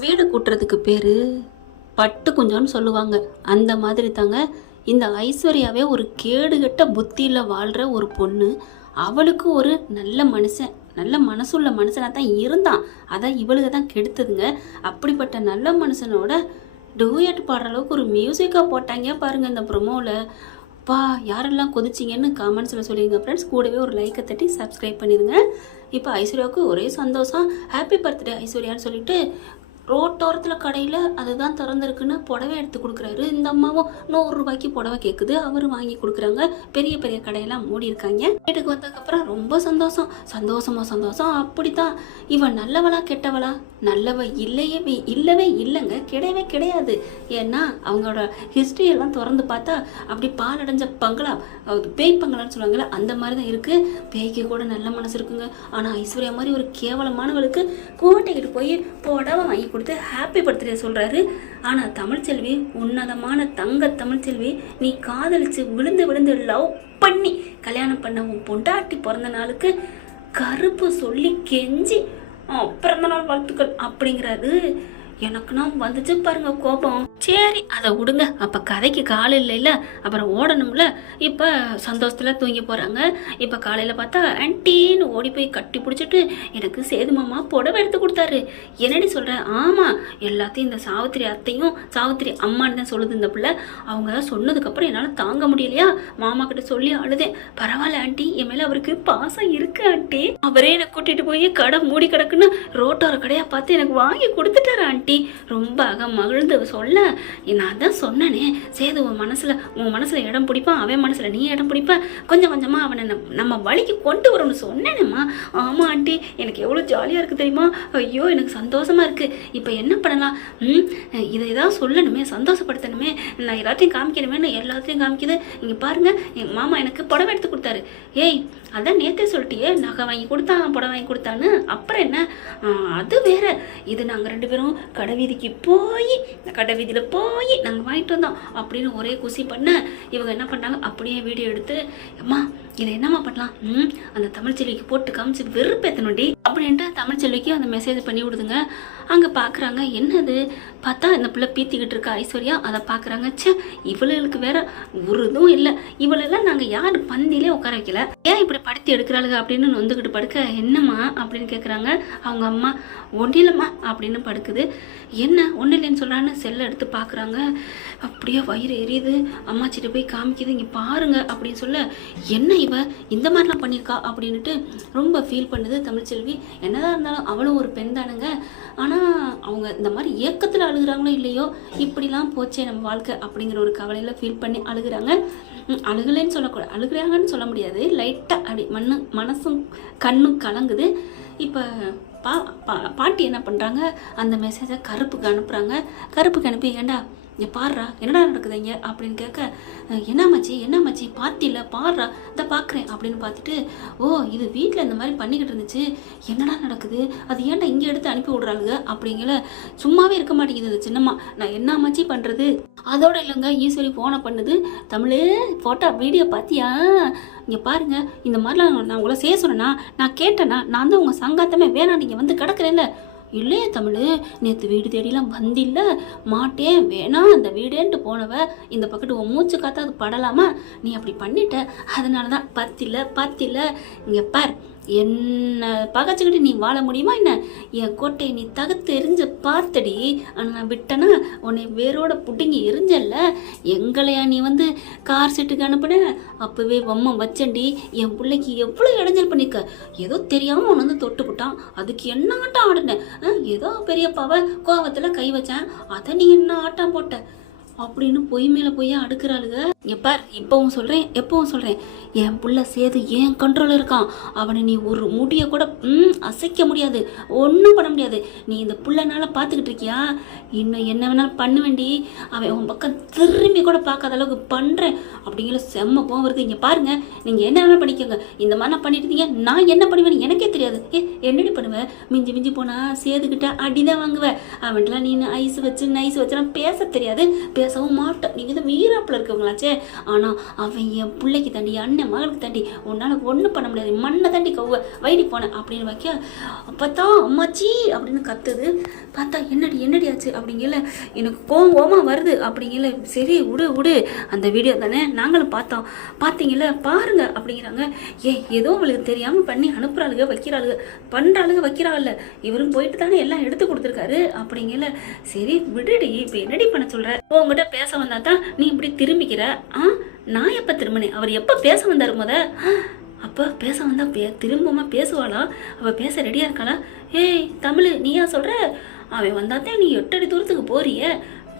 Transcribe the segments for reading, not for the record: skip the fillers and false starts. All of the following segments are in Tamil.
வீடு கூட்டுறதுக்கு பேர் பட்டு குஞ்சோன்னு சொல்லுவாங்க. அந்த மாதிரி தாங்க இந்த ஐஸ்வர்யாவே ஒரு கேடுகட்ட புத்தியில் வாழ்கிற ஒரு பொண்ணு. அவளுக்கு ஒரு நல்ல மனுஷன், நல்ல மனசுள்ள மனுஷனாக தான் இருந்தான். அதான் இவளுக்கு தான் கெடுத்ததுங்க. அப்படிப்பட்ட நல்ல மனுஷனோட டூயட் பாடுற அளவுக்கு ஒரு மியூசிக்காக போட்டாங்க பாருங்கள் இந்த ப்ரொமோவில். அப்பா, யாரெல்லாம் கொதிச்சிங்கன்னு கமெண்ட்ஸில் சொல்லிடுங்க ஃப்ரெண்ட்ஸ். கூடவே ஒரு லைக்கை தட்டி சப்ஸ்கிரைப் பண்ணிடுங்க. இப்போ ஐஸ்வர்யாவுக்கு ஒரே சந்தோஷம். ஹாப்பி பர்த்டே ஐஸ்வர்யான்னு சொல்லிட்டு ரோட்டோரத்தில் கடையில் அதுதான் திறந்துருக்குன்னு புடவை எடுத்து கொடுக்குறாரு. இந்த அம்மாவும் 100 ரூபாய்க்கு புடவை கேட்குது. அவர் வாங்கி கொடுக்குறாங்க. பெரிய பெரிய கடையெல்லாம் மூடி இருக்காங்க. வீட்டுக்கு வந்ததுக்கப்புறம் ரொம்ப சந்தோஷம். அப்படித்தான். இவன் நல்லவளா கெட்டவளா? நல்லவ இல்லவே இல்லைங்க, கிடையாது. ஏன்னா அவங்களோட ஹிஸ்ட்ரியெல்லாம் திறந்து பார்த்தா அப்படி பால் அடைஞ்ச பங்களா, பேய் பங்களான்னு சொல்லுவாங்கள்ல, அந்த மாதிரி தான் இருக்குது. பேய்க்கு கூட நல்ல மனசு இருக்குங்க. ஆனால் ஐஸ்வர்யா மாதிரி ஒரு கேவலமானவளுக்கு கோட்டைக்கிட்டு போய் புடவை வாங்கி கொடுத்து ஹாப்பி பர்த்டே சொல்கிறாரு. ஆனால் தமிழ்ச்செல்வி, உன்னதமான தங்க தமிழ்ச்செல்வி, நீ காதலிச்சு விழுந்து லவ் பண்ணி கல்யாணம் பண்ண உன் பொண்டாட்டி பிறந்த நாளுக்கு கருப்பு சொல்லி கெஞ்சி பிறந்த நாள் வாழ்த்துக்கள் அப்படிங்கிறாரு. எனக்குன்னா வந்துச்சு பாருங்க கோபம். சரி, அதை விடுங்க. அப்போ கதைக்கு காலை இல்லைல்ல, அப்புறம் ஓடணும்ல. இப்போ சந்தோஷத்தில் தூங்கி போகிறாங்க. இப்போ காலையில் பார்த்தா ஆன்ட்டின்னு ஓடி போய் கட்டி பிடிச்சிட்டு, எனக்கு சேது மாமா புடவை எடுத்து கொடுத்தாரு. என்னடி சொல்கிறேன்? ஆமாம், எல்லாத்தையும் இந்த சாவித்திரி அத்தையும் சாவித்திரி அம்மான்னு தான் சொல்லுது இந்த பிள்ளை. அவங்க சொன்னதுக்கப்புறம் என்னால் தாங்க முடியலையா, மாமா கிட்ட சொல்லி அழுதேன். பரவாயில்ல ஆண்டி, என் மேலே அவருக்கு பாசம் இருக்கு ஆண்டி. அவரே என்னை கூட்டிகிட்டு போய் கடை மூடி கிடக்குன்னு ரோட்டோர கடையாக பார்த்து எனக்கு வாங்கி கொடுத்துட்டாரு ஆண்டி. ரொம்ப மகிழ்ந்து சொல்ல, நான் தான் சொன்னனே, சேது உன் மனசுல இடம் பிடிப்பான், அவன் மனசுல நீ இடம் பிடிப்ப, கொஞ்சம் கொஞ்சமா அவனை நம்ம வழிக்கு கொண்டு வரணும்னு சொன்னேனேம்மா. ஆமா ஆண்டி, எனக்கு எவ்வளோ ஜாலியா இருக்கு தெரியுமா? ஐயோ, எனக்கு சந்தோஷமா இருக்கு. இப்போ என்ன பண்ணலாம்? இதை ஏதாவது சொல்லணுமே, சந்தோஷப்படுத்தணுமே, நான் எல்லாத்தையும் காமிக்கணுமே, எல்லாத்தையும் காமிக்குது. இங்க பாருங்க, என் மாமா எனக்கு புடவை எடுத்து கொடுத்தாரு. ஏய், அதான் நேத்தே சொல்லிட்டியே, நகை வாங்கி கொடுத்தான், புடவை வாங்கி கொடுத்தான்னு. அப்புறம் என்ன, அது வேற. இது நாங்கள் 2 பேரும் கடை வீதியில் போய் நாங்கள் வாங்கிட்டு வந்தோம் அப்படின்னு ஒரே குசி பண்ண, இவங்க என்ன பண்ணாங்க, அப்படியே வீடியோ எடுத்து, அம்மா இதை என்னம்மா பண்ணலாம், அந்த தமிழ்ச்செல்விக்கு போட்டு காமிச்சு வெறுப்பேற்றணுண்டி அப்படின்ட்டு தமிழ்ச்செல்விக்கு அந்த மெசேஜ் பண்ணி விடுதுங்க. அங்கே பார்க்குறாங்க, என்னது பார்த்தா இந்த பிள்ளை பீத்திக்கிட்டு இருக்கா ஐஸ்வர்யா. அதை பார்க்குறாங்க. இவளுக்கு வேற ஒரு இதுவும் இல்லை. இவளெல்லாம் நாங்கள் யார் பந்தியிலே உட்கார வைக்கல, ஏன் இப்படி படுத்தி எடுக்கிறாளுங்க அப்படின்னு நொந்துக்கிட்டு படுக்க. என்னம்மா அப்படின்னு கேட்குறாங்க. அவங்க அம்மா, ஒன்றிலம்மா அப்படின்னு படுக்குது. என்ன ஒன்றும் இல்லைன்னு சொல்கிறான்னு செல்லை எடுத்து பார்க்குறாங்க. அப்படியே வயிறு எரியுது. அம்மாச்சிட்ட போய் காமிக்குது, இங்கே பாருங்க அப்படின்னு சொல்ல, என்ன இவ இந்த மாதிரிலாம் பண்ணியிருக்கா அப்படின்ட்டு ரொம்ப ஃபீல் பண்ணுது தமிழ்ச்செல்வி. என்னதான் இருந்தாலும் அவளும் ஒரு பெண் தானுங்க. ஆனால் அவங்க இந்த மாதிரி ஏக்கத்தில் அழுகுறாங்களோ இல்லையோ, இப்படிலாம் போச்சே நம்ம வாழ்க்கை அப்படிங்கிற ஒரு கவலையில் ஃபீல் பண்ணி அழுகுறாங்க. அழுகலைன்னு சொல்லக்கூடாது, அழுகுறாங்கன்னு சொல்ல முடியாது. லைட்டாக அப்படி மனசும் கண்ணும் கலங்குது. இப்போ பாட்டி என்ன பண்ணுறாங்க, அந்த மெசேஜை கருப்புக்கு அனுப்புகிறாங்க. கருப்புக்கு அனுப்பி, ஏண்டா இங்கே பாடுறா என்னடா நடக்குதுங்க அப்படின்னு கேட்க, என்னம்மாச்சி பார்த்தில்ல, பாடுறா இதை பார்க்குறேன் அப்படின்னு பார்த்துட்டு, ஓ இது வீட்டில் இந்த மாதிரி பண்ணிக்கிட்டு இருந்துச்சு, என்னடா நடக்குது, அது ஏன்டா இங்கே எடுத்து அனுப்பி விட்றாளுங்க அப்படிங்கிற. சும்மாவே இருக்க மாட்டேங்குது இந்த சின்னம்மா, நான் என்னம்மாச்சி பண்ணுறது. அதோட இல்லைங்க, ஈஸ்வரி ஃபோனை பண்ணுது. தமிழே ஃபோட்டோ வீடியோ பார்த்தியா, இங்கே பாருங்க, இந்த மாதிரிலாம் நான் உங்களை செய்ய சொன்னேன்னா, நான் கேட்டேன்னா, நான் தான் உங்கள் சங்காத்தமே வேணாம், நீங்கள் வந்து கிடக்குறேன்ல. இல்லையே தமிழ், நேற்று வீடு தேடிலாம் வந்தில்ல, மாட்டேன் வேணாம் அந்த வீடேன்ட்டு போனவ இந்த பக்கத்து உன் மூச்சு காத்தா அது படலாமா, நீ அப்படி பண்ணிட்ட, அதனால தான் பத்தில இங்கே பார், என்ன பகைச்சிக்கிட்டு நீ வாழ முடியுமா என்ன? என் கோட்டையை நீ தகர்த்து எரிஞ்ச பார்த்தடி. ஆனால் நான் விட்டேன்னா உன்னை வேரோட புடுங்கி எரிஞ்சல்ல. எங்களையா நீ வந்து கார் செட்டுக்கு அனுப்புன, அப்போவே வம்மம் வச்சண்டி. என் பிள்ளைக்கு எவ்வளோ இடைஞ்சல் பண்ணிக்க, ஏதோ தெரியாமல் உன்னை வந்து தொட்டுக்கிட்டான், அதுக்கு என்ன ஆட்டம் ஆடினேன், ஏதோ பெரியப்பாவை கோவத்தில் கை வச்சேன், அதை நீ என்ன ஆட்டம் போட்ட அப்படின்னு பொய் மேலே பொய்யா அடுக்கிறாளுங்க. பார், இப்பவும் சொல்கிறேன் எப்பவும் சொல்கிறேன், என் புள்ள சேது ஏன் கண்ட்ரோல் இருக்கான். அவனை நீ ஒரு முடியை கூட அசைக்க முடியாது, ஒன்றும் பண்ண முடியாது. நீ இந்த புள்ளனால பார்த்துக்கிட்டு இருக்கியா, இன்னும் என்ன வேணாலும் பண்ண வேண்டி, அவன் உன் பக்கம் திரும்பி கூட பார்க்காத அளவுக்கு பண்ணுறேன் அப்படிங்கிற செம்ம கோவம் வருது. இங்கே பாருங்கள், நீங்கள் என்ன வேணாலும் பண்ணிக்கோங்க, இந்த மாதிரிலாம் பண்ணிட்டு இருந்தீங்க, நான் என்ன பண்ணுவேன்னு எனக்கே தெரியாது. என்னடி பண்ணுவேன், மிஞ்சி போனால் சேதுக்கிட்ட அடிதான் வாங்குவேன். அவன்கிட்டலாம் நீ ஐஸ் வச்சு நைஸ் வச்சுலாம் பேச தெரியாது, பேசவும் மாட்டேன், நீங்கள் தான் வீராப்பில் இருக்கவங்களாச்சே. ஆனால் அவன் என் பிள்ளைக்கு தாண்டி, அண்ணன் மகளுக்கு தாண்டி உன்னால் ஒன்றும் பண்ண முடியாது, மண்ணை தாண்டி கவ்வை வைடி போனேன் அப்படின்னு வைக்க, அப்போ தான் அம்மாச்சி அப்படின்னு கத்துது. பார்த்தா என்னடி ஆச்சு அப்படிங்கல, எனக்கு கோவமாக வருது அப்படிங்கல. சரி விடு, அந்த வீடியோ தானே நாங்களும் பார்த்தோம், பார்த்தீங்கள பாருங்க அப்படிங்கிறாங்க. ஏதோ அவளுக்கு தெரியாமல் பண்ணி அனுப்புகிறாளுங்க வைக்கிறாளுங்க, பண்ணுறாளுங்க வைக்கிறாள், இவரும் போயிட்டு தானே எல்லாம் எடுத்து கொடுத்துருக்காரு அப்படிங்கல. சரி விடுடி, இப்போ என்னடி பண்ண சொல்கிற, உங்ககிட்ட பேச வந்தா தான் நீ இப்படி திரும்பிக்கிற. நான் எப்போ திரும்பினேன், அவர் எப்போ பேச வந்தார் அப்போ பேச வந்தா திரும்பமா பேசுவாளா, அவள் பேச ரெடியாக இருக்காளா? ஏய் தமிழ், நீயா சொல்கிற, அவன் வந்தாத்தான் நீ 8 அடி தூரத்துக்கு போறிய,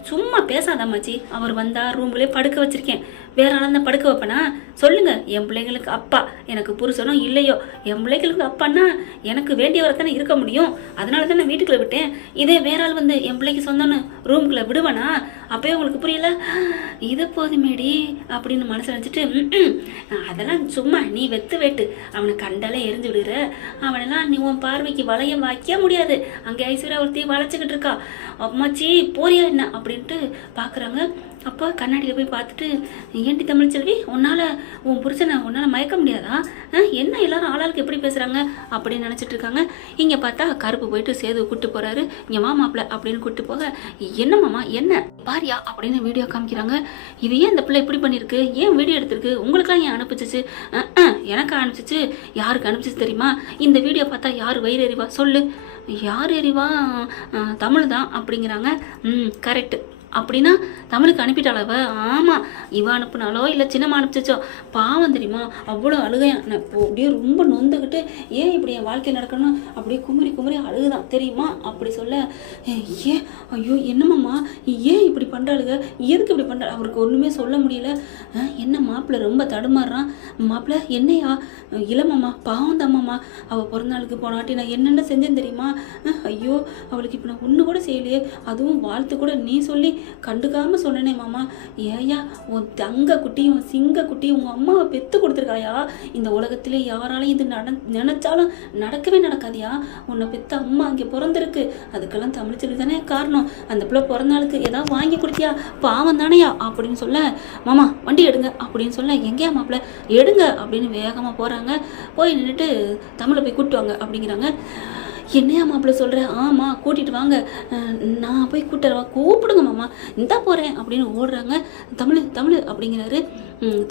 சும்மா பேசாதாமாச்சி. அவர் வந்தா ரூம்லேயே படுக்க வச்சிருக்கேன், வேற ஆளாக தான் படுக்க வைப்பேனா? சொல்லுங்க, என் பிள்ளைங்களுக்கு அப்பா, எனக்கு புருஷனோ இல்லையோ, என் பிள்ளைங்களுக்கு அப்பான்னா எனக்கு வேண்டியவரை தானே இருக்க முடியும், அதனால தானே வீட்டுக்குள்ளே விட்டேன். இதே வேற ஆள் வந்து என் பிள்ளைக்கு சொந்தம்னு ரூமுக்குள்ளே விடுவேனா? அப்போயே உங்களுக்கு புரியல? இது போதுமேடி அப்படின்னு மனசு நினச்சிட்டு, அதெல்லாம் சும்மா நீ வெட்டு, அவனை கண்டாலே எரிஞ்சு விடுற, அவனெல்லாம் நீ உன் பார்வைக்கு வளைய வைக்க முடியாது, அங்கே ஐஸ்வர்யா ஒருத்தி வளைச்சிக்கிட்டு இருக்கா, அம்மாச்சி போறியா என்ன அப்படின்ட்டு பார்க்குறாங்க. அப்போ கண்ணாடியில் போய் பார்த்துட்டு, ஏன்டி தமிழ்ச்செல்வி, உன் புருஷனை உன்னால் மயக்க முடியாதா? என்ன எல்லாரும் ஆளாளுக்கு எப்படி பேசுகிறாங்க அப்படின்னு நினச்சிட்டு இருக்காங்க. இங்கே பார்த்தா கருப்பு போயிட்டு சேது கூப்பிட்டு போகிறாரு, இங்கே மாப்பிள்ள அப்படின்னு கூப்பிட்டு போக, என்ன மாமா என்ன பாரியா அப்படின்னு வீடியோ காமிக்கிறாங்க. இது ஏன் இந்த பிள்ளை இப்படி பண்ணியிருக்கு, ஏன் வீடியோ எடுத்திருக்கு, உங்களுக்கெல்லாம் ஏன் அனுப்பிச்சிச்சு? எனக்கு அனுப்பிச்சிச்சு. யாருக்கு அனுப்பிச்சிச்சு தெரியுமா? இந்த வீடியோ பார்த்தா யார் வயிறு எறிவா சொல்லு, யார் எறிவா? தமிழ் தான் அப்படிங்கிறாங்க. கரெக்டு அப்படின்னா தமிழுக்கு அனுப்பிட்டாளவ? ஆமாம், இவ அனுப்புனாலோ இல்லை சின்னம்மா அனுப்பிச்சோ, பாவம் தெரியுமா, அவ்வளோ அழுகையான். நான் இப்போ அப்படியே ரொம்ப நொந்துக்கிட்டு, ஏன் இப்படி என் வாழ்க்கை நடக்கணும் அப்படியே குமுறி அழுகுதான் தெரியுமா அப்படி சொல்ல, ஏன் ஐயோ என்னம்மாம்மா ஏன் இப்படி பண்ணுறாளுங்க, எதுக்கு இப்படி பண்ணுறா? அவருக்கு ஒன்றுமே சொல்ல முடியல. என்ன மாப்பிள்ளை ரொம்ப தடுமாறுறான். மாப்பிள்ளை என்னையா? இளமாம்மா பாவம் தம்மாம்மா, அவள் பிறந்தநாளுக்கு போனாட்டி நான் என்னென்ன செஞ்சேன்னு தெரியுமா? ஐயோ அவளுக்கு இப்போ நான் ஒன்று கூட செய்யலையே, அதுவும் வாழ்த்து கூட நீ சொல்லி கண்டுக்காம சொன்னனே மாமா. ஏயா உன் தங்க குட்டியும் சிங்க குட்டியும் உங்க அம்மாவை பெத்து கொடுத்துருக்காயா? இந்த உலகத்திலே யாராலையும் இது நினைச்சாலும் நடக்கவே நடக்காதியா. உன்னை பெத்த அம்மா அங்கே பிறந்திருக்கு, அதுக்கெல்லாம் தமிழ்ச்செல்வி தானே காரணம். அந்த பிள்ளை பிறந்தாளுக்கு ஏதாவது வாங்கி கொடுத்தியா? பாவம் தானையா அப்படின்னு சொல்ல, மாமா வண்டி எடுங்க அப்படின்னு சொல்ல, எங்கேயா மாப்பிள்ள எடுங்க அப்படின்னு வேகமாக போகிறாங்க. போய் நின்றுட்டு தமிழை போய் கூப்பிட்டு வாங்க அப்படிங்கிறாங்க. என்னையா மாப்பிள்ள சொல்கிற? ஆமாம் கூட்டிகிட்டு வாங்க, நான் போய் கூப்பிடுங்க மாமா, இந்தா போகிறேன் அப்படின்னு ஓடுறாங்க. தமிழ் அப்படிங்கிறாரு.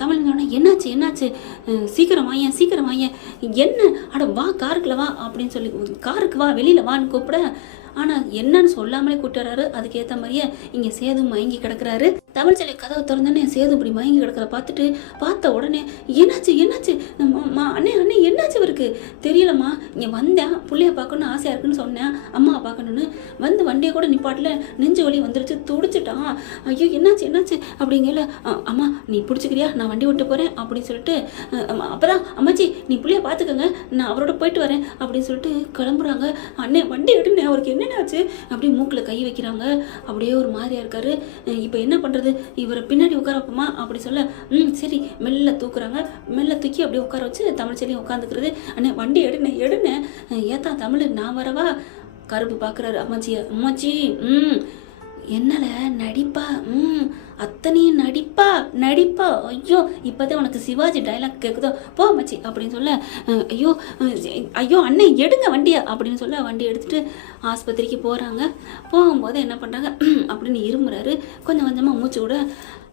தமிழ்னோட என்னாச்சு, சீக்கிரம் வாயேன், என்ன அட வா காருக்குள்ள வா அப்படின்னு சொல்லி, காருக்கு வா வெளியில் வான்னு கூப்பிட, ஆனால் என்னன்னு சொல்லாமலே கூட்டுறாரு. அதுக்கேற்ற மாதிரியே இங்கே சேது மயங்கி கிடக்குறாரு. தமிழ்ச்செல்வி கதவை திறந்தோடனே சேது இப்படி மயங்கி கிடக்கிற பார்த்த உடனே என்னாச்சு அண்ணே என்னாச்சு இவருக்கு தெரியலம்மா, இங்கே வந்தேன் புள்ளைய பார்க்கணுன்னு ஆசையாக இருக்குன்னு சொன்னேன், அம்மாவை பார்க்கணுன்னு வந்து வண்டியை கூட நிப்பாட்டில் நெஞ்சு வலி வந்துருச்சு, துடிச்சிட்டான். ஐயோ என்னாச்சு அப்படிங்கல, அம்மா நீ பிடிச்சிக்கிறியா, நான் வண்டி விட்டு போகிறேன் அப்படின்னு சொல்லிட்டு, அப்போதான் அம்மாச்சி நீ புள்ளைய பார்த்துக்கங்க, நான் அவரோட போயிட்டு வரேன் அப்படின்னு சொல்லிட்டு கிளம்புறாங்க. அண்ணே வண்டி எடுனே, அவருக்கு என்னென்னாச்சு அப்படியே மூக்கில் கை வைக்கிறாங்க. அப்படியே ஒரு மாதிரியா இருக்காரு. இப்போ என்ன பண்ணுறது, இவரை பின்னாடி உட்கார வைப்போமா அப்படி சொல்ல, சரி மெல்ல தூக்குறாங்க. மெல்ல தூக்கி அப்படியே உட்கார வச்சு தமிழ்ச்செல்வியும் உட்காந்துக்கிறது. அண்ணே வண்டி எடுனே ஏத்தா தமிழ் நான் வரவா? கருப்பு பார்க்குறாரு அம்மாச்சி என்னல நடிப்பா, அத்தனையும் நடிப்பா, ஐயோ இப்போதான் உனக்கு சிவாஜி டைலாக் கேட்குதோ, போ மச்சி அப்படின்னு சொல்ல, ஐயோ அண்ணே எடுங்க வண்டியை அப்படின்னு சொல்ல, வண்டி எடுத்துட்டு ஆஸ்பத்திரிக்கு போகிறாங்க. போகும்போது என்ன பண்ணுறாங்க அப்படின்னு இருமுறாரு. கொஞ்சமாக மூச்சு விட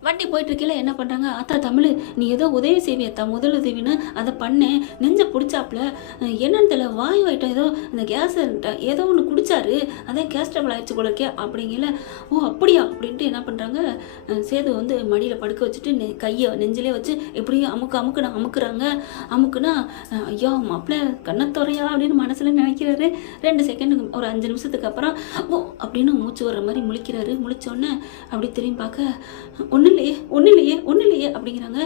வண்டி போயிட்டுருக்கல என்ன பண்ணுறாங்க, அத்தா தமிழ் நீ ஏதோ உதவி செய்வியத்தா, முதலுதவின்னு அதை பண்ணேன், நெஞ்ச பிடிச்சாப்புல என்னன்னு தெரியல, வாயு ஐட்டம் ஏதோ இந்த கேஸ் ஏதோ ஒன்று குடிச்சாரு, அதான் கேஸ் ட்ரபிள் ஆயிடுச்சு போல இருக்கே அப்படிங்கல. ஓ அப்படியா அப்படின்ட்டு என்ன பண்ணுறாங்க, சேது வந்து மடியில் படுக்க வச்சுட்டு கையை நெஞ்சிலே வச்சு எப்படியும் அமுக்குறாங்க. அமுக்குனா ஐயோ மாப்பிள்ள கண்ணத்துறையா அப்படின்னு மனசில் நினைக்கிறாரு. 2 செகண்டுக்கு ஒரு 5 நிமிஷத்துக்கு அப்புறம் ஓ அப்படின்னு மூச்சு வர்ற மாதிரி முழிக்கிறாரு. முழிச்சோடனே அப்படி திரும்பி பார்க்க ஒன்றும் இல்லையே அப்படிங்கிறாங்க.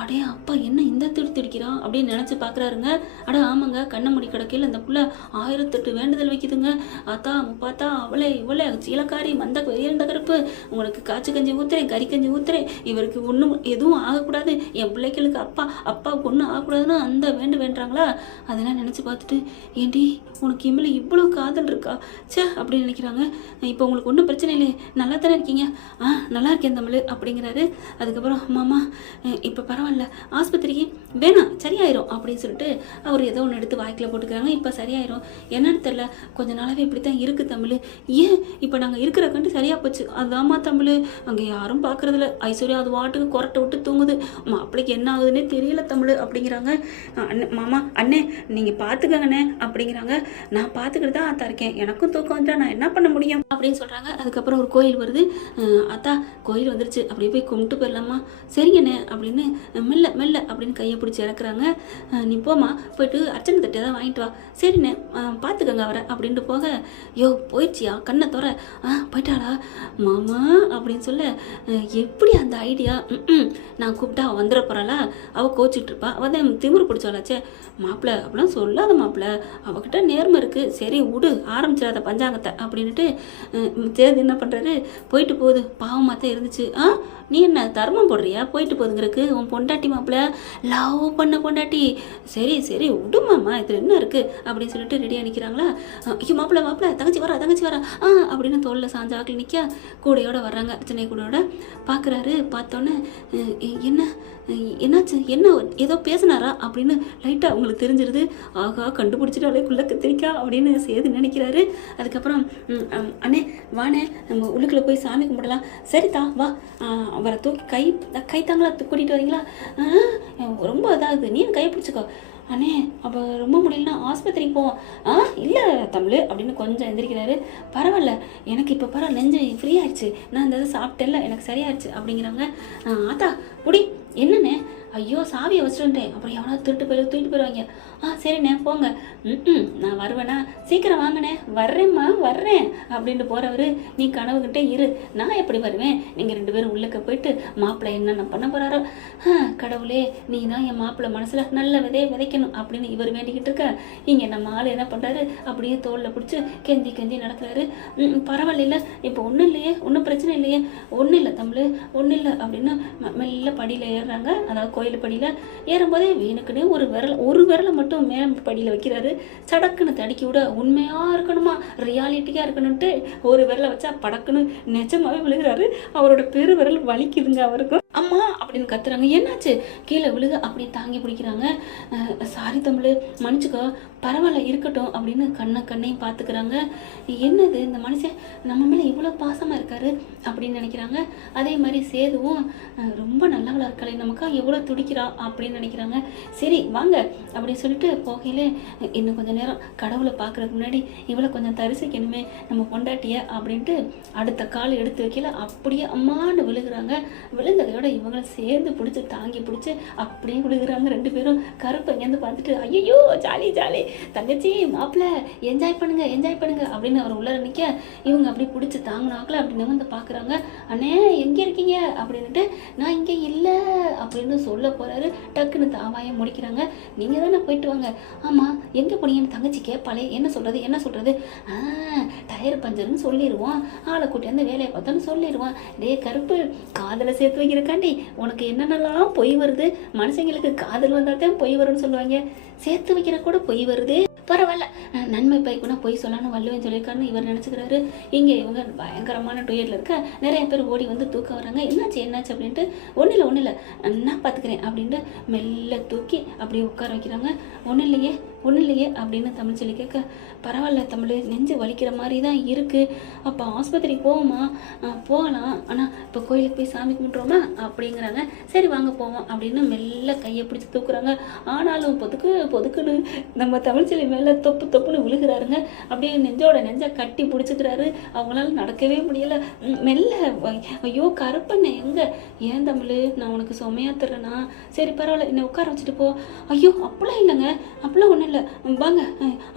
அடே அப்பா என்ன இந்த திடிக்கிறான் அப்படின்னு நினச்சி பார்க்குறாருங்க. அட ஆமாங்க, கண்ணை மூடி கிடக்கையில் அந்த புள்ள 1008 வேண்டுதல் வைக்குதுங்க. ஆத்தா முப்பாத்தா அவளே இவளே சீலக்காரி மந்த வெயில்ந்த கருப்பு, உங்களுக்கு காய்ச்சி கஞ்சி ஊத்துறேன், கறி கஞ்சி ஊத்துறேன், இவருக்கு ஒன்றும் எதுவும் ஆகக்கூடாது, என் பிள்ளைகளுக்கு அப்பாவுக்கு ஒன்றும் ஆகக்கூடாதுன்னு அந்த வேண்டுறாங்களா. அதெல்லாம் நினச்சி பார்த்துட்டு, ஏண்டி உனக்கு இம்மில் இவ்வளோ காதல் இருக்கா சே அப்படின்னு நினைக்கிறாங்க. இப்போ உங்களுக்கு ஒன்றும் பிரச்சனை இல்லையே, நல்லா தானே இருக்கீங்க? நல்லா இருக்கேன் தமிழ் அப்படிங்கிறாரு. அதுக்கப்புறம் மாமா இப்போ பரவாயில்ல, ஆஸ்பத்திரிக்கு வேணாம் சரியாயிரும் அப்படின்னு சொல்லிட்டு அவர் ஏதோ ஒன்று எடுத்து வாய்க்கில் போட்டுக்கிறாங்க. இப்போ சரியாயிரும். என்னன்னு தெரில, கொஞ்ச நாளாகவே இப்படி தான் இருக்குது தமிழ். ஏன் இப்போ நாங்கள் இருக்கிற கண்டு சரியாக போச்சு. அதாம்மா தமிழ், அங்கே யாரும் பார்க்குறதில்ல. ஐஸ்வர்யா அது வாட்டுக்கு கொரட்டை விட்டு தூங்குது. மாப்பிள்ளைக்கு என்ன ஆகுதுன்னே தெரியல தமிழ் அப்படிங்கிறாங்க. மாமா அண்ணே நீங்கள் பார்த்துக்கங்கண்ணே அப்படிங்கிறாங்க. நான் பார்த்துக்கிட்டு தான் அத்தா இருக்கேன், எனக்கும் தூக்கம் வந்துட்டா நான் என்ன பண்ண முடியும் அப்படின்னு சொல்கிறாங்க. அதுக்கப்புறம் ஒரு கோயில் வருது. அத்தா கோயில் வந்துருச்சு, அப்படியே போய் கும்பிட்டு போயிடலாமா? சரிங்கண்ணே அப்படின்னு மெல்ல மெல்ல அப்படின்னு கையை பிடிச்சி இறக்குறாங்க. நீ போமா, போயிட்டு அர்ச்சனை தட்டை தான் வாங்கிட்டு வா. சரிண்ணே பார்த்துக்கங்க அவரை அப்படின்ட்டு போக, யோ போயிடுச்சியா கண்ணை தோற போயிட்டாளா மாமா அப்படின்னு சொல்ல, எப்படி அந்த ஐடியா? நான் கூப்பிட்டா அவள் வந்துட போகிறாளா, அவள் கோச்சிட்டு இருப்பா, அவள் தான் திமிரு பிடிச்சாளாச்சே. மாப்பிள்ளை அப்படிலாம் சொல்லாத மாப்பிள்ளை, அவகிட்ட நேர்மை இருக்குது, சரி விடு ஆரம்பிச்சிடாத பஞ்சாங்கத்தை அப்படின்ட்டு தேர்ந்து என்ன பண்ணுறாரு, போயிட்டு போகுது பாவமாக தான் இருந்துச்சு. நீ என்ன தர்மம் போடுறியா போயிட்டு போகுதுங்கிறதுக்கு? உன் பொண்டாட்டி மாப்பிள்ளை லவ் பண்ண பொண்டாட்டி, சரி சரி விடுமாம்மா இதில் என்ன இருக்குது அப்படின்னு சொல்லிட்டு ரெடியாக நிற்கிறாங்களா. ஐயோ மாப்பிள்ளை தங்கச்சி வரா அப்படின்னு தோளில் சாஞ்சாக்கில் நிற்க கூடையோடு வர்றாங்க. அர்ச்சனை கூடையோட பார்க்குறாரு. பார்த்தோன்னே என்னாச்சு என்ன ஏதோ பேசினாரா அப்படின்னு லைட்டாக அவங்களுக்கு தெரிஞ்சிருது. ஆகா கண்டுபிடிச்சிட்டாலே குள்ள கத்திரிக்கா அப்படின்னு சேது நினைக்கிறாரு. அதுக்கப்புறம் அண்ணே வாண்ணே நம்ம உள்ளுக்குள்ளே போய் சாமி கும்பிடலாம். சரிதா வா, அவரை தூக்கி கைத்தாங்களா கூட்டிகிட்டு வரீங்களா? ரொம்ப இதாகுது, நீ கையை பிடிச்சிக்கோ. அண்ணே அப்போ ரொம்ப முடியலன்னா ஆஸ்பத்திரிக்கு போவோம். இல்லை தமிழ் அப்படின்னு கொஞ்சம் எந்திரிக்கிறாரு. பரவாயில்ல எனக்கு இப்போ பரவாயில்ல, நெஞ்சு ஃப்ரீ ஆயிடுச்சு, நான் இந்த இது சாப்பிட்டேன்ல எனக்கு சரியாயிடுச்சு அப்படிங்கிறாங்க. ஆத்தா புடி என்னண்ணே? ஐயோ சாவியை வச்சுட்டேன், அப்புறம் எவனா தூக்கிட்டு போயிடுவாங்க. சரிண்ணே போங்க. நான் வருவேண்ணா, சீக்கிரம் வாங்கினே, வர்றேன் அப்படின்ட்டு போகிறவர், நீ கனவுகிட்டே இரு, நான் எப்படி வருவேன்? நீங்கள் 2 பேரும் உள்ளக்க போயிட்டு மாப்பிள்ளை என்னென்ன பண்ண போகிறாரோ, கடவுளே நீ தான் என் மாப்பிள்ளை மனசில் நல்ல விதைக்கணும் அப்படின்னு இவர் வேண்டிக்கிட்டு இருக்க. இங்கே நம்ம ஆள் என்ன பண்ணுறாரு, அப்படியே தோளில் பிடிச்சி கெஞ்சி நடக்கிறாரு. பரவாயில்ல இப்போ ஒன்றும் இல்லையே, ஒன்றும் பிரச்சனை இல்லையே, ஒன்றும் இல்லை தமிழ் ஒன்றும் இல்லை அப்படின்னு மெல்ல படியில் ஏறுறாங்க. அதாவது கோயில் படியில் ஏறும்போதே வேணுக்குன்னே ஒரு விரலை மட்டும் மேலே படியில் வைக்கிறாரு. சடக்குன்னு தடுக்கி விட, உண்மையாக இருக்கணுமா ரியாலிட்டியாக இருக்கணும்ட்டு ஒரு விரலை வச்சா படக்குன்னு நிஜமாவே விழுகிறாரு. அவரோட பெரு விரல் வலிக்குதுங்க அவருக்கும். அம்மா அப்படின்னு கத்துறாங்க. என்னாச்சு? கீழே விழுக அப்படின்னு தாங்கி பிடிக்கிறாங்க. சாரி தமிழ் மன்னிச்சுக்கோ, பரவாயில்ல இருக்கட்டும் அப்படின்னு கண்ணையும் பார்த்துக்கிறாங்க. என்னது இந்த மனுஷன் நம்ம மேலே இவ்வளோ பாசமாக இருக்காரு அப்படின்னு நினைக்கிறாங்க. அதே மாதிரி சேதுவும் ரொம்ப நல்லவளாக இருக்காளே, நமக்கா எவ்வளோ துடிக்கிறா அப்படின்னு நினைக்கிறாங்க. சரி வாங்க அப்படின்னு சொல்லிட்டு போகையிலே, இன்னும் கொஞ்சம் நேரம் கடவுளை பார்க்குறதுக்கு முன்னாடி இவ்வளோ கொஞ்சம் தரிசிக்கணுமே நம்ம பொண்டாட்டிய அப்படின்ட்டு அடுத்த கால் எடுத்து வைக்கல, அப்படியே அம்மான்னு விழுகிறாங்க. விழுந்ததையோட இவங்களை சேர்ந்து பிடிச்சி தாங்கி பிடிச்சி அப்படியே விழுகிறாங்க 2 பேரும். கருப்பு இங்கேருந்து பார்த்துட்டு, ஐயோ ஜாலி தங்கச்சி மாப்பிள்ளை என்ஜாய் பண்ணுங்க அப்படின்னு அவர் உள்ளர நிற்க, இவங்க அப்படி பிடிச்சி தாங்கினாக்கல அப்படின்னு வந்து பார்க்குறாங்க. அண்ணே எங்கே இருக்கீங்க அப்படின்ட்டு, நான் இங்கே இல்லை அப்படின்னு சொல்ல போகிறாரு. டக்குன்னு தாவாயை முடிக்கிறாங்க. நீங்கள் தானே போயிட்டு வாங்க. ஆமாம் எங்கே போனீங்கன்னு தங்கச்சி கேட்பாளே, என்ன சொல்கிறது? டயர் பஞ்சர்னு சொல்லிடுவோம், ஆளை கூட்டி வந்து வேலையை பார்த்தோன்னு சொல்லிடுவான். டே கருப்பு, காதலை சேர்த்து வைக்கிறக்காண்டி உனக்கு என்னென்னலாம் பொய் வருது. மனுஷங்களுக்கு காதல் வந்தால் தான் பொய் வரும்னு சொல்லுவாங்க, சேர்த்து வைக்கிற கூட பொய் வருது. பரவாயில்ல, நன்மை பைக்குன்னா பொய் சொல்லணும்னு வள்ளுவன் சொல்லியிருக்காருன்னு இவர் நினச்சிக்கிறாரு. இங்கே இவங்க பயங்கரமான டூயட்டில் இருக்க நிறைய பேர் ஓடி வந்து தூக்க வராங்க. என்னாச்சு அப்படின்ட்டு, ஒன்றும் இல்லை நான் பார்த்துக்கிறேன் அப்படின்ட்டு மெல்ல தூக்கி அப்படியே உட்கார வைக்கிறாங்க. ஒன்றும் இல்லையே அப்படின்னு தமிழ் சொல்லி கேட்க, பரவாயில்ல தமிழ் நெஞ்சு வலிக்கிற மாதிரி தான் இருக்குது, அப்போ ஆஸ்பத்திரிக்கு போகலாம், ஆனால் இப்போ கோயிலுக்கு போய் சாமி கும்பிட்றோமா அப்படிங்கிறாங்க. சரி வாங்க போவோம் அப்படின்னு மெல்ல கையை பிடிச்சி தூக்குறாங்க. ஆனாலும் பொதுக்குன்னு நம்ம தமிழ்ச்செல்வி மேலே தொப்புன்னு விழுகிறாருங்க. அப்படியே நெஞ்சை கட்டி பிடிச்சிக்கிறாரு. அவங்களால நடக்கவே முடியலை. மெல்ல, ஐயோ கருப்பண்ணே எங்கே? ஏன் தமிழ் நான் உனக்கு சுமையா தர்றேனா? சரி பரவாயில்ல என்னை உட்கார வச்சுட்டு போ. ஐயோ அப்படிலாம் இல்லைங்க, அப்படிலாம் ஒன்றும் இல்லை, வாங்க.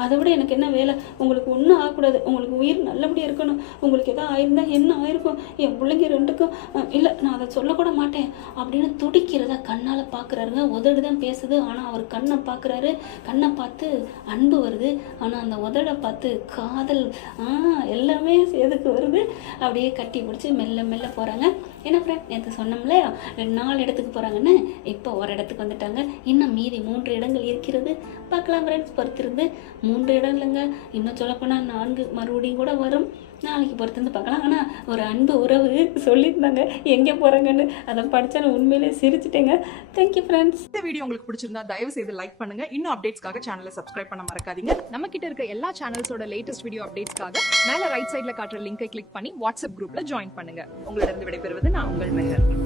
அதை விட எனக்கு என்ன வேலை? உங்களுக்கு ஒன்றும் ஆகக்கூடாது, உங்களுக்கு உயிர் நல்லபடியாக இருக்கணும். உங்களுக்கு எதாவது ஆயிருந்தா என்ன ஆயிருக்கும்? என் பிள்ளைங்க ரெண்டுக்கும் இல்லை, நான் அதை சொல்லக்கூட மாட்டேன் அப்படின்னு துடிக்கிறத கண்ணால் பார்க்குறாருங்க. உதடு தான் பேசுது, ஆனால் அவர் கண்ணை பார்க்குறாரு. கண்ணை பார்த்து அன்பு வருது, ஆனால் அந்த உதடை பார்த்து காதல் எல்லாமே எதுக்கு வருது. அப்படியே கட்டி பிடிச்சி மெல்ல மெல்ல போகிறாங்க. என்ன ஃப்ரெண்ட், நேற்று சொன்னோம்ல 4 இடத்துக்கு போகிறாங்கன்னு, இப்போ ஒரு இடத்துக்கு வந்துட்டாங்க. இன்னும் மீதி 3 இடங்கள் இருக்கிறது. பார்க்கலாம் ஃப்ரெண்ட்ஸ், பொறுத்திருந்து. 3 இடம் இல்லைங்க, இன்னும் சொல்லப்போனால் 4 மறுபடியும் கூட வரும். நாளைக்கு பொறுத்திருந்து பார்க்கலாம். ஆனால் ஒரு அன்பு உறவு சொல்லியிருந்தாங்க எங்கே போகிறாங்கன்னு, அதை படித்தா நான் உண்மையிலே சிரிச்சிட்டேங்க. Thank you friends. இந்த வீடியோ உங்களுக்கு பிடிச்சிருந்தா தயவு செய்து லைக் பண்ணுங்க. இன்னும் அப்டேட்ஸ்க்காக சேனலை சப்ஸ்கிரைப் பண்ண மறக்காதீங்க. நம்ம கிட்ட இருக்க எல்லா சேனல்ஸோட லேட்டஸ்ட் வீடியோ அப்டேட்ஸ்க்காக மேல ரைட் சைடுல காட்டுற லிங்கை கிளிக் பண்ணி வாட்ஸ்அப் குரூப்ல ஜாயின் பண்ணுங்க. உங்களிடம் விடைபெறுவது நான் உங்கள் மெஹர்.